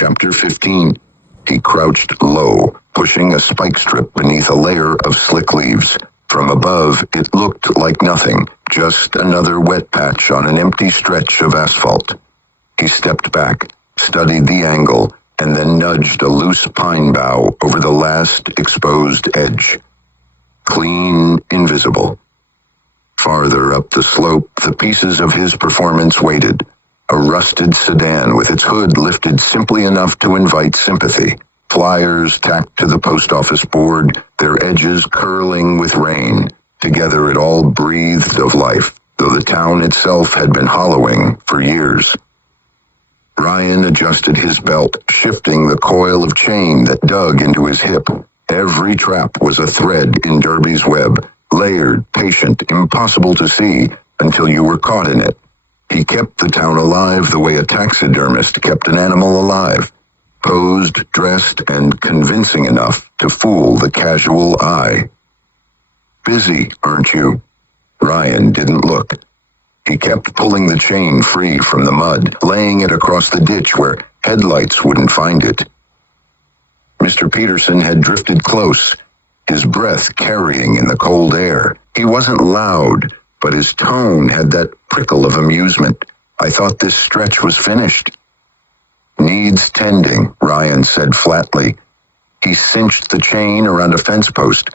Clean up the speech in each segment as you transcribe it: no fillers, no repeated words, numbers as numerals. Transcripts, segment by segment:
Chapter 15. He crouched low, pushing a spike strip beneath a layer of slick leaves. From above, it looked like nothing, just another wet patch on an empty stretch of asphalt. He stepped back, studied the angle, and then nudged a loose pine bough over the last exposed edge. Clean, invisible. Farther up the slope, the pieces of his performance waited. A rusted sedan with its hood lifted simply enough to invite sympathy. Flyers tacked to the post office board, their edges curling with rain. Together it all breathed of life, though the town itself had been hollowing for years. Ryan adjusted his belt, shifting the coil of chain that dug into his hip. Every trap was a thread in Derbie's web, layered, patient, impossible to see until you were caught in it. He kept the town alive the way a taxidermist kept an animal alive, posed, dressed, and convincing enough to fool the casual eye. Busy, aren't you? Ryan didn't look. He kept pulling the chain free from the mud, laying it across the ditch where headlights wouldn't find it. Mr. Peterson had drifted close, his breath carrying in the cold air. He wasn't loud, but his tone had that prickle of amusement. I thought this stretch was finished. Needs tending, Ryan said flatly. He cinched the chain around a fence post,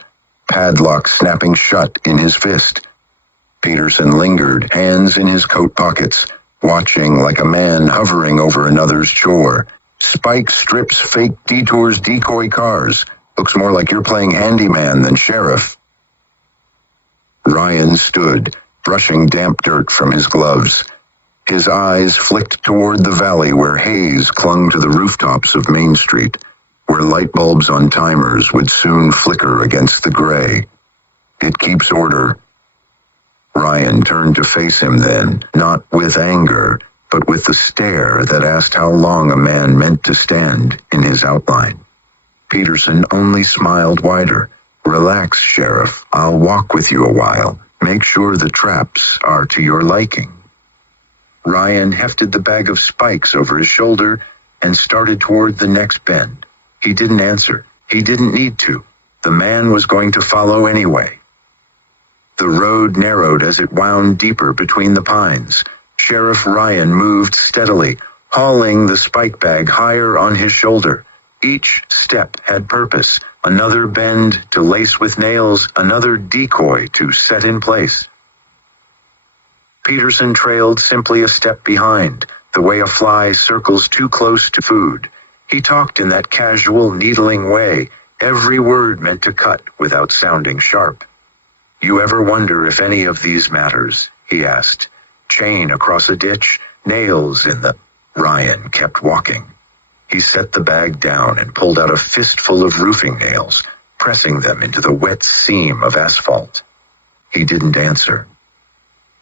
padlock snapping shut in his fist. Peterson lingered, hands in his coat pockets, watching like a man hovering over another's chore. Spike strips, fake detours, decoy cars. Looks more like you're playing handyman than sheriff. Ryan stood, brushing damp dirt from his gloves. His eyes flicked toward the valley where haze clung to the rooftops of Main Street, where light bulbs on timers would soon flicker against the gray. It keeps order. Ryan turned to face him then, not with anger, but with the stare that asked how long a man meant to stand in his outline. Peterson only smiled wider. Relax, Sheriff. I'll walk with you a while. Make sure the traps are to your liking. Ryan hefted the bag of spikes over his shoulder and started toward the next bend. He didn't answer. He didn't need to. The man was going to follow anyway. The road narrowed as it wound deeper between the pines. Sheriff Ryan moved steadily, hauling the spike bag higher on his shoulder. Each step had purpose. Another bend to lace with nails, another decoy to set in place. Peterson trailed simply a step behind, the way a fly circles too close to food. He talked in that casual, needling way, every word meant to cut without sounding sharp. You ever wonder if any of these matters? He asked. Chain across a ditch, nails in the... Ryan kept walking. He set the bag down and pulled out a fistful of roofing nails, pressing them into the wet seam of asphalt. He didn't answer.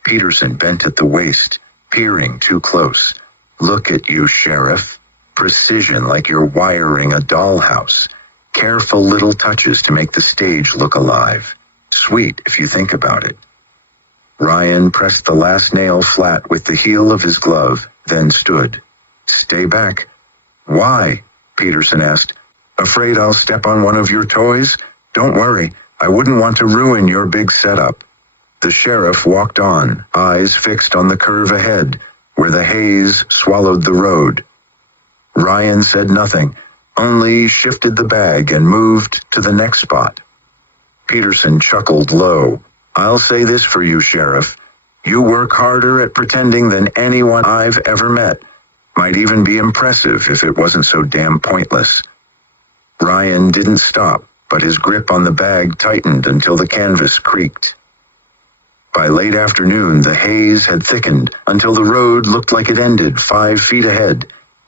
Peterson bent at the waist, peering too close. Look at you, Sheriff. Precision like you're wiring a dollhouse. Careful little touches to make the stage look alive. Sweet if you think about it. Ryan pressed the last nail flat with the heel of his glove, then stood. Stay back. Why? Peterson asked. Afraid I'll step on one of your toys? Don't worry, I wouldn't want to ruin your big setup. The sheriff walked on, eyes fixed on the curve ahead, where the haze swallowed the road. Ryan said nothing, only shifted the bag and moved to the next spot. Peterson chuckled low. I'll say this for you, Sheriff. You work harder at pretending than anyone I've ever met. Might even be impressive if it wasn't so damn pointless. Ryan didn't stop, but his grip on the bag tightened until the canvas creaked. By late afternoon, the haze had thickened until the road looked like it ended 5 feet ahead.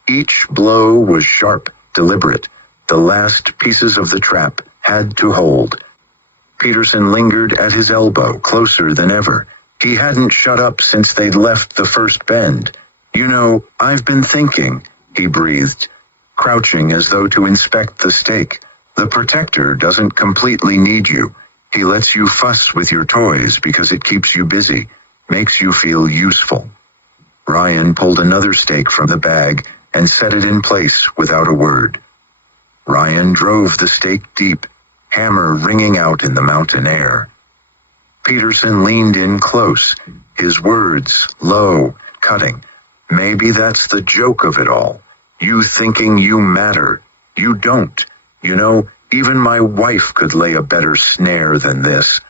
Each blow was sharp, deliberate. The last pieces of the trap had to hold. Peterson lingered at his elbow, closer than ever. He hadn't shut up since they'd left the first bend. You know, I've been thinking, he breathed, crouching as though to inspect the stake. The protector doesn't completely need you. He lets you fuss with your toys because it keeps you busy, makes you feel useful. Ryan pulled another stake from the bag and set it in place without a word. Ryan drove the stake deep, hammer ringing out in the mountain air. Peterson leaned in close, his words low, cutting. Maybe that's the joke of it all. You thinking you matter. You don't. You know, even my wife could lay a better snare than this.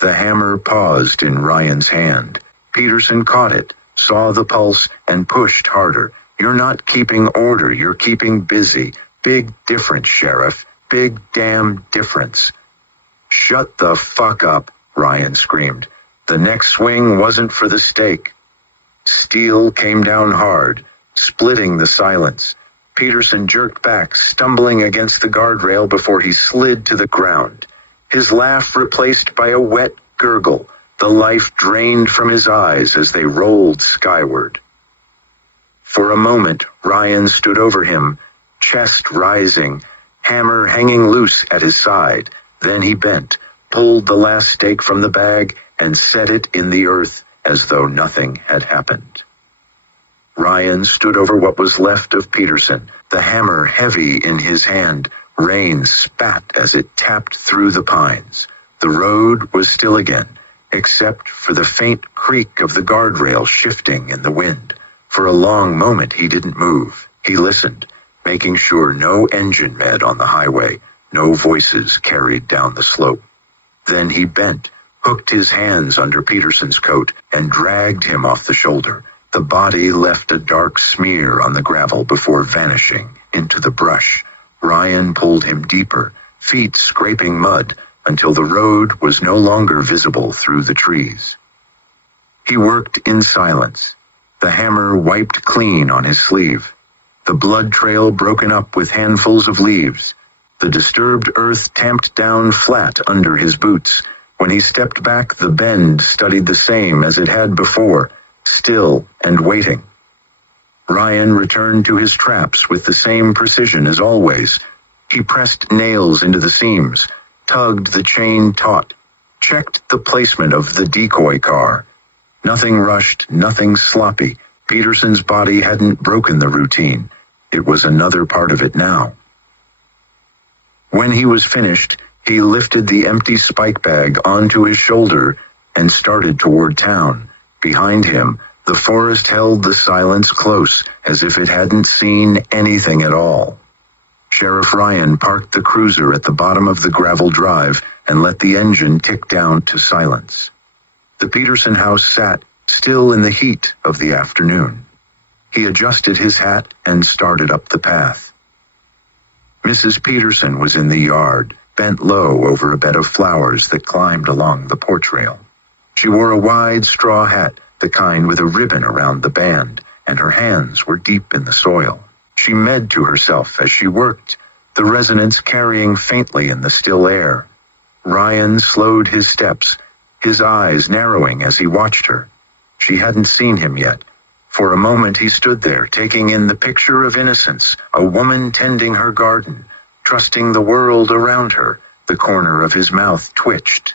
The hammer paused in Ryan's hand. Peterson caught it, saw the pulse, and pushed harder. You're not keeping order, you're keeping busy. Big difference, Sheriff. Big damn difference. Shut the fuck up, Ryan screamed. The next swing wasn't for the stake. Steel came down hard, splitting the silence. Peterson jerked back, stumbling against the guardrail before he slid to the ground. His laugh replaced by a wet gurgle, the life drained from his eyes as they rolled skyward. For a moment, Ryan stood over him, chest rising, hammer hanging loose at his side. Then he bent, pulled the last stake from the bag, and set it in the earth as though nothing had happened. Ryan stood over what was left of Peterson, the hammer heavy in his hand. Rain spat as it tapped through the pines. The road was still again, except for the faint creak of the guardrail shifting in the wind. For a long moment he didn't move. He listened, making sure no engine met on the highway, no voices carried down the slope. Then he bent, hooked his hands under Peterson's coat, and dragged him off the shoulder. The body left a dark smear on the gravel before vanishing into the brush. Ryan pulled him deeper, feet scraping mud, until the road was no longer visible through the trees. He worked in silence, the hammer wiped clean on his sleeve, the blood trail broken up with handfuls of leaves, the disturbed earth tamped down flat under his boots. When he stepped back, the bend studied the same as it had before, still and waiting. Ryan returned to his traps with the same precision as always. He pressed nails into the seams, tugged the chain taut, checked the placement of the decoy car. Nothing rushed, nothing sloppy. Peterson's body hadn't broken the routine. It was another part of it now. When he was finished, he lifted the empty spike bag onto his shoulder and started toward town. Behind him, the forest held the silence close, as if it hadn't seen anything at all. Sheriff Ryan parked the cruiser at the bottom of the gravel drive and let the engine tick down to silence. The Peterson house sat still in the heat of the afternoon. He adjusted his hat and started up the path. Mrs. Peterson was in the yard, bent low over a bed of flowers that climbed along the porch rail. She wore a wide straw hat, the kind with a ribbon around the band, and her hands were deep in the soil. She mead to herself as she worked, the resonance carrying faintly in the still air. Ryan slowed his steps, his eyes narrowing as he watched her. She hadn't seen him yet. For a moment he stood there, taking in the picture of innocence, a woman tending her garden, trusting the world around her. The corner of his mouth twitched.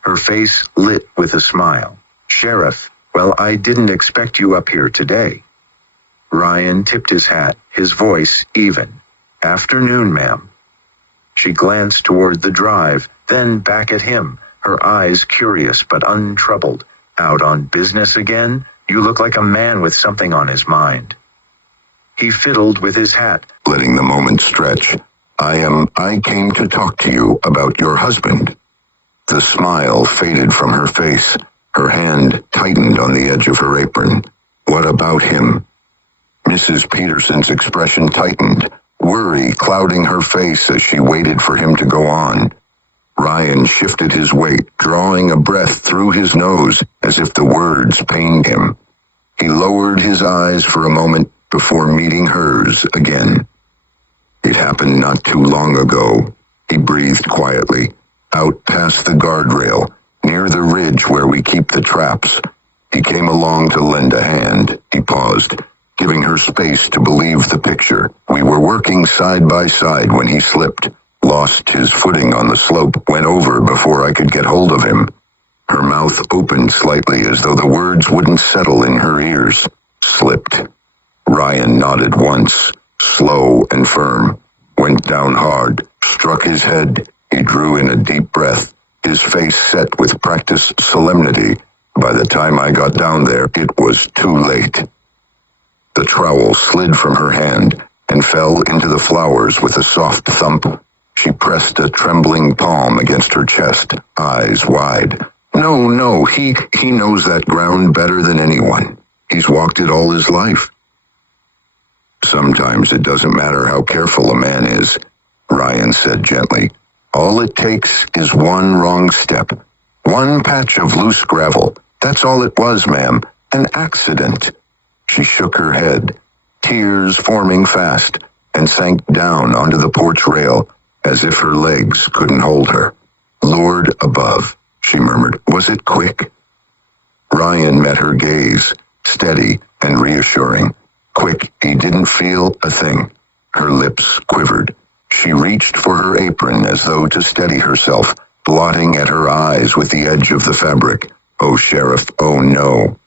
Her face lit with a smile. "Sheriff, well, I didn't expect you up here today." Ryan tipped his hat, his voice even. "Afternoon, ma'am." She glanced toward the drive, then back at him, her eyes curious but untroubled. "Out on business again? You look like a man with something on his mind." He fiddled with his hat, letting the moment stretch. I came to talk to you about your husband." The smile faded from her face. Her hand tightened on the edge of her apron. "What about him?" Mrs. Peterson's expression tightened, worry clouding her face as she waited for him to go on. Ryan shifted his weight, drawing a breath through his nose as if the words pained him. He lowered his eyes for a moment before meeting hers again. "It happened not too long ago," he breathed quietly, "out past the guardrail, near the ridge where we keep the traps. He came along to lend a hand." He paused, giving her space to believe the picture. "We were working side by side when he slipped, lost his footing on the slope, went over before I could get hold of him." Her mouth opened slightly as though the words wouldn't settle in her ears. "Slipped." Ryan nodded once, slow and firm, went down hard, struck his head. He drew in a deep breath, his face set with practiced solemnity. By the time I got down there, it was too late. The trowel slid from her hand and fell into the flowers with a soft thump. She pressed a trembling palm against her chest, eyes wide. No, he knows that ground better than anyone. He's walked it all his life. Sometimes it doesn't matter how careful a man is, Ryan said gently. All it takes is one wrong step, one patch of loose gravel. That's all it was, ma'am, an accident. She shook her head, tears forming fast, and sank down onto the porch rail as if her legs couldn't hold her. Lord above, she murmured. Was it quick? Ryan met her gaze, steady and reassuring. Quick, he didn't feel a thing. Her lips quivered. She reached for her apron as though to steady herself, blotting at her eyes with the edge of the fabric. Oh, Sheriff, oh no.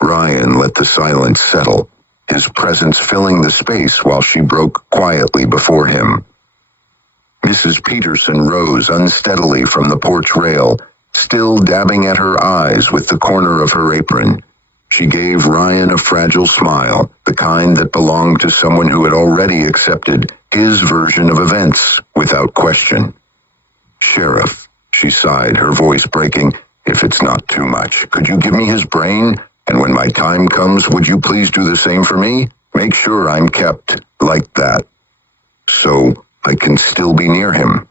Ryan let the silence settle, his presence filling the space while she broke quietly before him. Mrs. Peterson rose unsteadily from the porch rail, still dabbing at her eyes with the corner of her apron. She gave Ryan a fragile smile, the kind that belonged to someone who had already accepted his version of events without question. Sheriff, she sighed, her voice breaking, if it's not too much, could you give me his brain? And when my time comes, would you please do the same for me? Make sure I'm kept like that, so I can still be near him.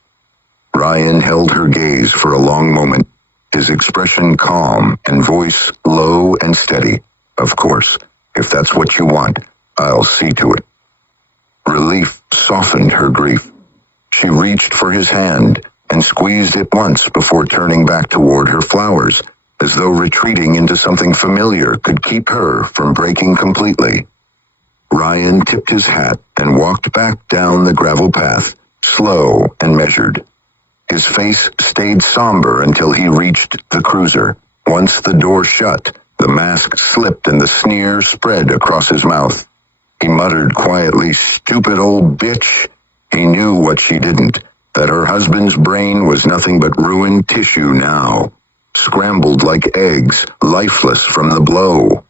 Ryan held her gaze for a long moment, his expression calm and voice low and steady. Of course, if that's what you want, I'll see to it. Relief softened her grief. She reached for his hand and squeezed it once before turning back toward her flowers, as though retreating into something familiar could keep her from breaking completely. Ryan tipped his hat and walked back down the gravel path, slow and measured. His face stayed somber until he reached the cruiser. Once the door shut, the mask slipped and the sneer spread across his mouth. He muttered quietly, "Stupid old bitch." He knew what she didn't, that her husband's brain was nothing but ruined tissue now, scrambled like eggs, lifeless from the blow.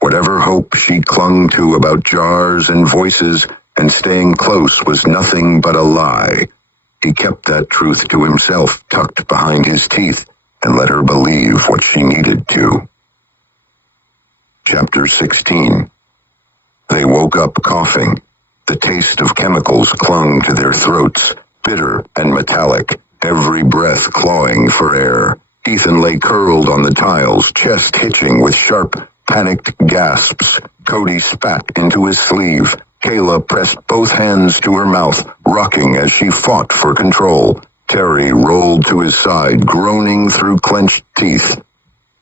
Whatever hope she clung to about jars and voices and staying close was nothing but a lie. He kept that truth to himself, tucked behind his teeth, and let her believe what she needed to. Chapter 16. They woke up coughing. The taste of chemicals clung to their throats, bitter and metallic, every breath clawing for air. Ethan lay curled on the tiles, chest hitching with sharp, panicked gasps. Cody spat into his sleeve. Kayla pressed both hands to her mouth, rocking as she fought for control. Terry rolled to his side, groaning through clenched teeth.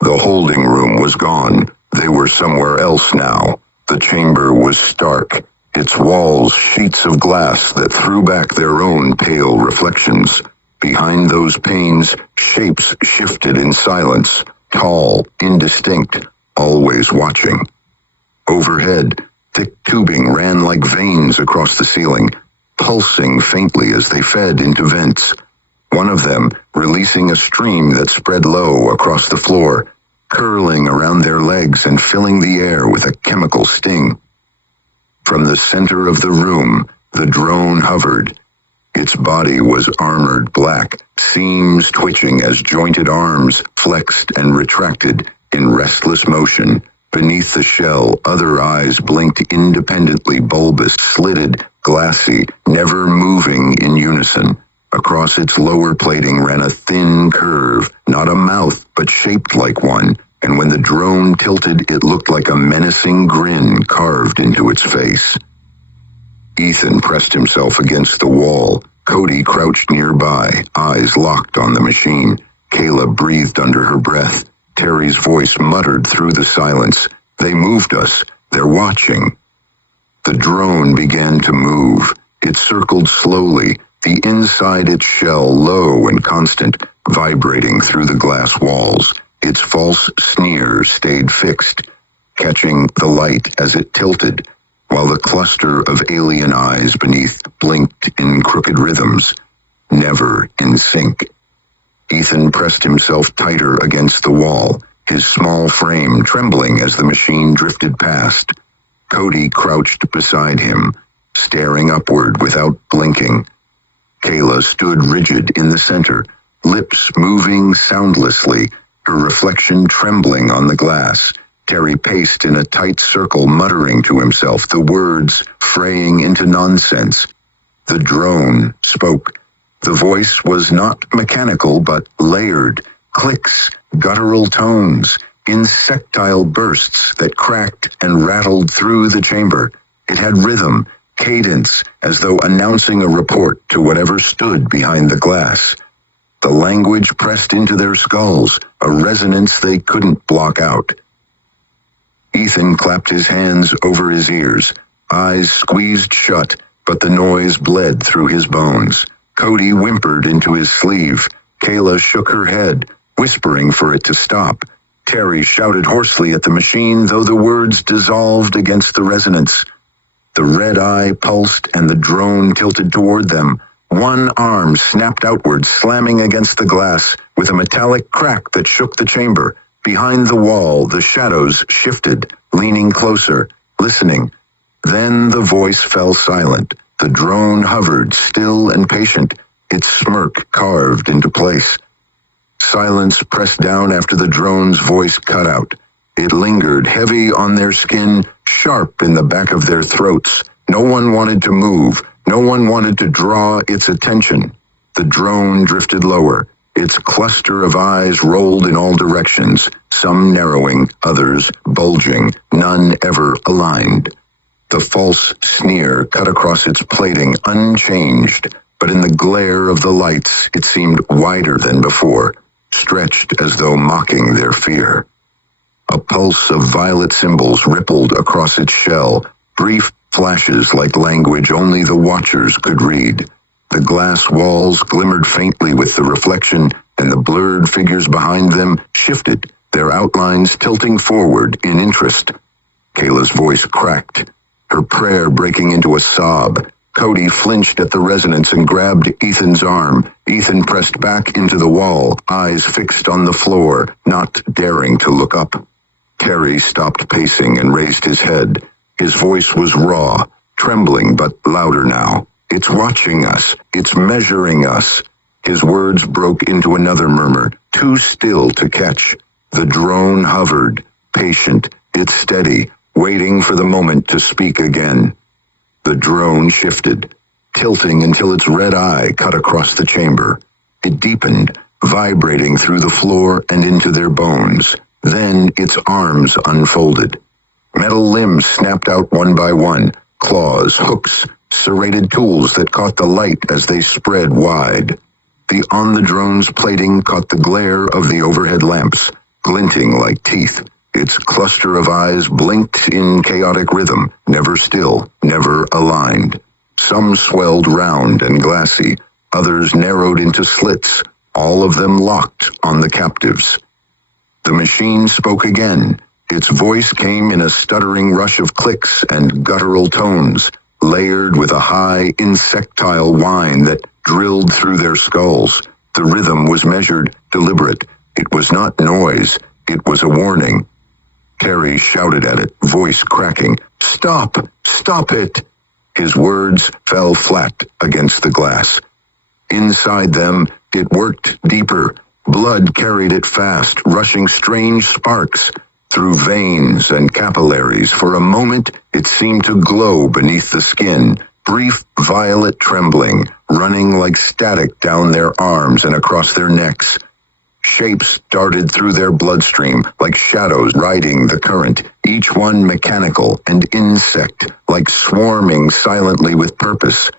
The holding room was gone. They were somewhere else now. The chamber was stark, its walls sheets of glass that threw back their own pale reflections. Behind those panes, shapes shifted in silence, tall, indistinct, always watching. Overhead, thick tubing ran like veins across the ceiling, pulsing faintly as they fed into vents. One of them releasing a stream that spread low across the floor, curling around their legs and filling the air with a chemical sting. From the center of the room, the drone hovered. Its body was armored black, seams twitching as jointed arms flexed and retracted in restless motion. Beneath the shell, other eyes blinked independently, bulbous, slitted, glassy, never moving in unison. Across its lower plating ran a thin curve, not a mouth, but shaped like one, and when the drone tilted, it looked like a menacing grin carved into its face. Ethan pressed himself against the wall. Cody crouched nearby, eyes locked on the machine. Kayla breathed under her breath. Terry's voice muttered through the silence. They moved us. They're watching. The drone began to move. It circled slowly, the inside its shell low and constant, vibrating through the glass walls. Its false sneer stayed fixed. catching the light as it tilted, while the cluster of alien eyes beneath blinked in crooked rhythms, never in sync. Ethan pressed himself tighter against the wall, his small frame trembling as the machine drifted past. Cody crouched beside him, staring upward without blinking. Kayla stood rigid in the center, lips moving soundlessly, her reflection trembling on the glass. Terry paced in a tight circle, muttering to himself, the words fraying into nonsense. The drone spoke. The voice was not mechanical, but layered. Clicks, guttural tones, insectile bursts that cracked and rattled through the chamber. It had rhythm, cadence, as though announcing a report to whatever stood behind the glass. The language pressed into their skulls, a resonance they couldn't block out. Ethan clapped his hands over his ears, eyes squeezed shut, but the noise bled through his bones. Cody whimpered into his sleeve. Kayla shook her head, whispering for it to stop. Terry shouted hoarsely at the machine, though the words dissolved against the resonance. The red eye pulsed and the drone tilted toward them. One arm snapped outward, slamming against the glass, with a metallic crack that shook the chamber. Behind the wall, the shadows shifted, leaning closer, listening. Then the voice fell silent. The drone hovered, still and patient, its smirk carved into place. Silence pressed down after the drone's voice cut out. It lingered, heavy on their skin, sharp in the back of their throats. No one wanted to move. No one wanted to draw its attention. The drone drifted lower. Its cluster of eyes rolled in all directions, some narrowing, others bulging, none ever aligned. The false sneer cut across its plating, unchanged, but in the glare of the lights it seemed wider than before, stretched as though mocking their fear. A pulse of violet symbols rippled across its shell, brief flashes like language only the watchers could read. The glass walls glimmered faintly with the reflection, and the blurred figures behind them shifted, their outlines tilting forward in interest. Kayla's voice cracked, her prayer breaking into a sob. Cody flinched at the resonance and grabbed Ethan's arm. Ethan pressed back into the wall, eyes fixed on the floor, not daring to look up. Terry stopped pacing and raised his head. His voice was raw, trembling but louder now. It's watching us. It's measuring us. His words broke into another murmur, too still to catch. The drone hovered, patient, its steady, waiting for the moment to speak again. The drone shifted, tilting until its red eye cut across the chamber. It deepened, vibrating through the floor and into their bones. Then its arms unfolded. Metal limbs snapped out one by one, claws, hooks, serrated tools that caught the light as they spread wide. The on-the-drone's plating caught the glare of the overhead lamps, glinting like teeth. Its cluster of eyes blinked in chaotic rhythm, never still, never aligned. Some swelled round and glassy, others narrowed into slits, all of them locked on the captives. The machine spoke again. Its voice came in a stuttering rush of clicks and guttural tones, layered with a high, insectile whine that drilled through their skulls. The rhythm was measured, deliberate. It was not noise. It was a warning. Terry shouted at it, voice cracking. "Stop! Stop it!" His words fell flat against the glass. Inside them, it worked deeper. Blood carried it fast, rushing strange sparks through veins and capillaries. For a moment, it seemed to glow beneath the skin, brief violet trembling, running like static down their arms and across their necks. Shapes darted through their bloodstream, like shadows riding the current, each one mechanical and insect, like swarming silently with purpose.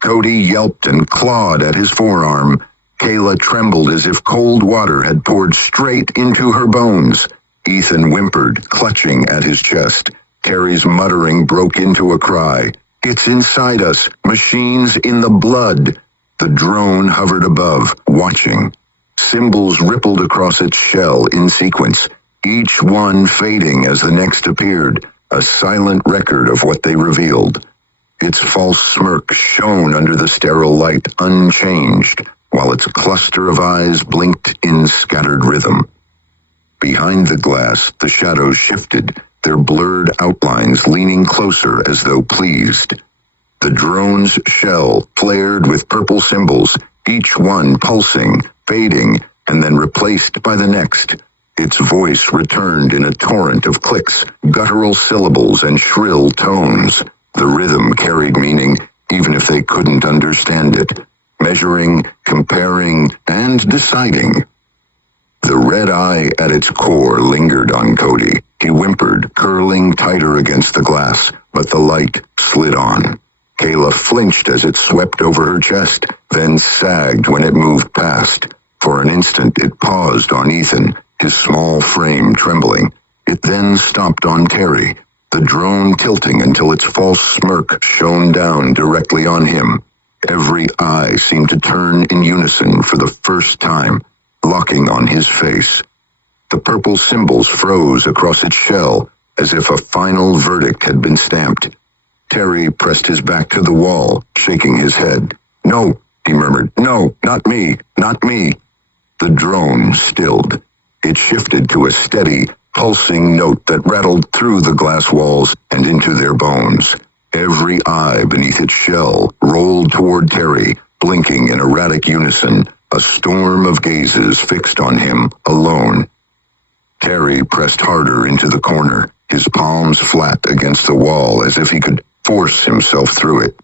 Cody yelped and clawed at his forearm. Kayla trembled as if cold water had poured straight into her bones. Ethan whimpered, clutching at his chest. Terry's muttering broke into a cry. "It's inside us, machines in the blood." The drone hovered above, watching. Symbols rippled across its shell in sequence. each one fading as the next appeared, a silent record of what they revealed. Its false smirk shone under the sterile light unchanged, while its cluster of eyes blinked in scattered rhythm. Behind the glass, the shadows shifted, their blurred outlines leaning closer as though pleased. The drone's shell flared with purple symbols, each one pulsing, fading, and then replaced by the next. Its voice returned in a torrent of clicks, guttural syllables, and shrill tones. The rhythm carried meaning, even if they couldn't understand it, measuring, comparing, and deciding. The red eye at its core lingered on Cody. He whimpered, curling tighter against the glass, but the light slid on. Kayla flinched as it swept over her chest, then sagged when it moved past. For an instant it paused on Ethan, his small frame trembling. It then stopped on Terry, the drone tilting until its false smirk shone down directly on him. Every eye seemed to turn in unison for the first time, locking on his face. The purple symbols froze across its shell, as if a final verdict had been stamped. Terry pressed his back to the wall, shaking his head. "No," he murmured. "No, not me, not me." The drone stilled. It shifted to a steady, pulsing note that rattled through the glass walls and into their bones. Every eye beneath its shell rolled toward Terry, blinking in erratic unison, a storm of gazes fixed on him, alone. Terry pressed harder into the corner, his palms flat against the wall as if he could force himself through it.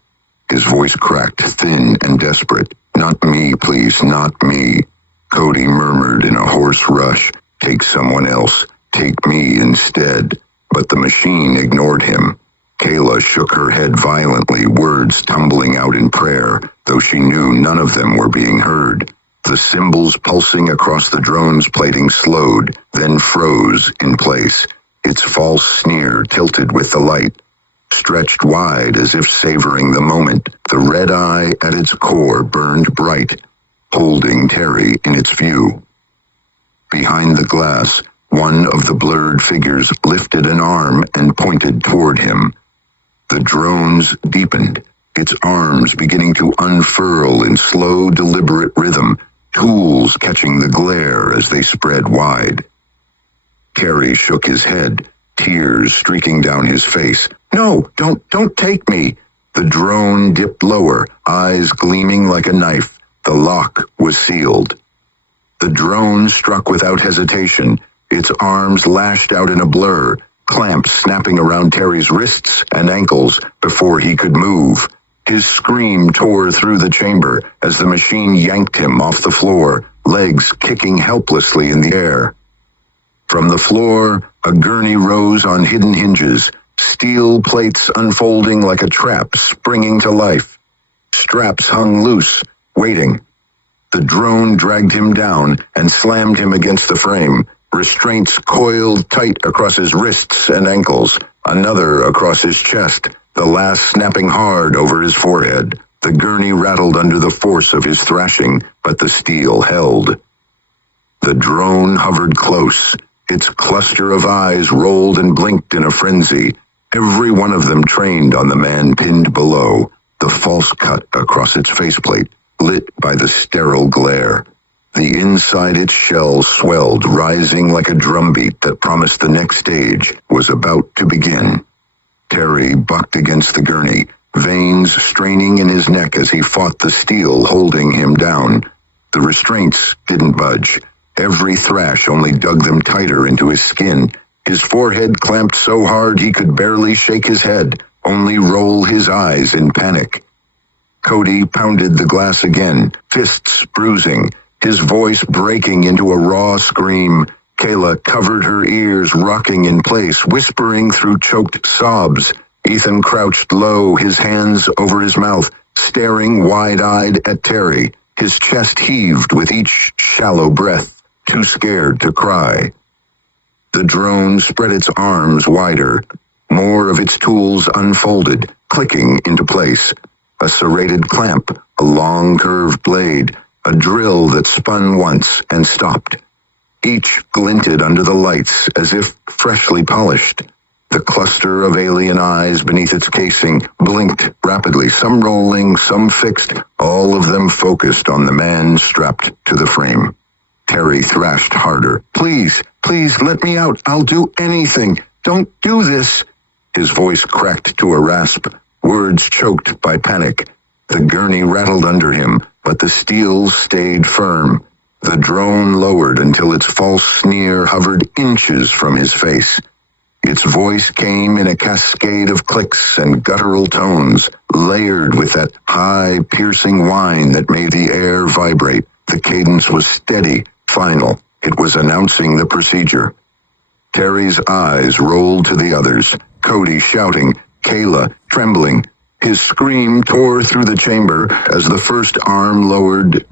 His voice cracked, thin and desperate. "Not me, please, not me." Cody murmured in a hoarse rush, "Take someone else. Take me instead." But the machine ignored him. Kayla shook her head violently, words tumbling out in prayer, though she knew none of them were being heard. The symbols pulsing across the drone's plating slowed, then froze in place, its false sneer tilted with the light. Stretched wide as if savoring the moment, the red eye at its core burned bright, holding Terry in its view. Behind the glass, one of the blurred figures lifted an arm and pointed toward him. The drones deepened, its arms beginning to unfurl in slow, deliberate rhythm, tools catching the glare as they spread wide. Terry shook his head, tears streaking down his face. "No, don't take me." The drone dipped lower, eyes gleaming like a knife. The lock was sealed. The drone struck without hesitation, its arms lashed out in a blur, clamps snapping around Terry's wrists and ankles before he could move. His scream tore through the chamber as the machine yanked him off the floor, legs kicking helplessly in the air. From the floor, a gurney rose on hidden hinges, steel plates unfolding like a trap springing to life. Straps hung loose, waiting. The drone dragged him down and slammed him against the frame, restraints coiled tight across his wrists and ankles, another across his chest, the last snapping hard over his forehead. The gurney rattled under the force of his thrashing, but the steel held. The drone hovered close. Its cluster of eyes rolled and blinked in a frenzy, every one of them trained on the man pinned below, the false cut across its faceplate, lit by the sterile glare. The inside its shell swelled, rising like a drumbeat that promised the next stage was about to begin. Terry bucked against the gurney, veins straining in his neck as he fought the steel holding him down. The restraints didn't budge. Every thrash only dug them tighter into his skin. His forehead clamped so hard he could barely shake his head, only roll his eyes in panic. Cody pounded the glass again, fists bruising, his voice breaking into a raw scream. Kayla covered her ears, rocking in place, whispering through choked sobs. Ethan crouched low, his hands over his mouth, staring wide-eyed at Terry. His chest heaved with each shallow breath, too scared to cry. The drone spread its arms wider. More of its tools unfolded, clicking into place. A serrated clamp, a long curved blade, a drill that spun once and stopped. Each glinted under the lights as if freshly polished. The cluster of alien eyes beneath its casing blinked rapidly, some rolling, some fixed, all of them focused on the man strapped to the frame. Terry thrashed harder. Please, let me out. I'll do anything. Don't do this. His voice cracked to a rasp, words choked by panic. The gurney rattled under him, but the steel stayed firm. The drone lowered until its false sneer hovered inches from his face. Its voice came in a cascade of clicks and guttural tones, layered with that high, piercing whine that made the air vibrate. The cadence was steady, final. It was announcing the procedure. Terry's eyes rolled to the others, Cody shouting, Kayla trembling. His scream tore through the chamber as the first arm lowered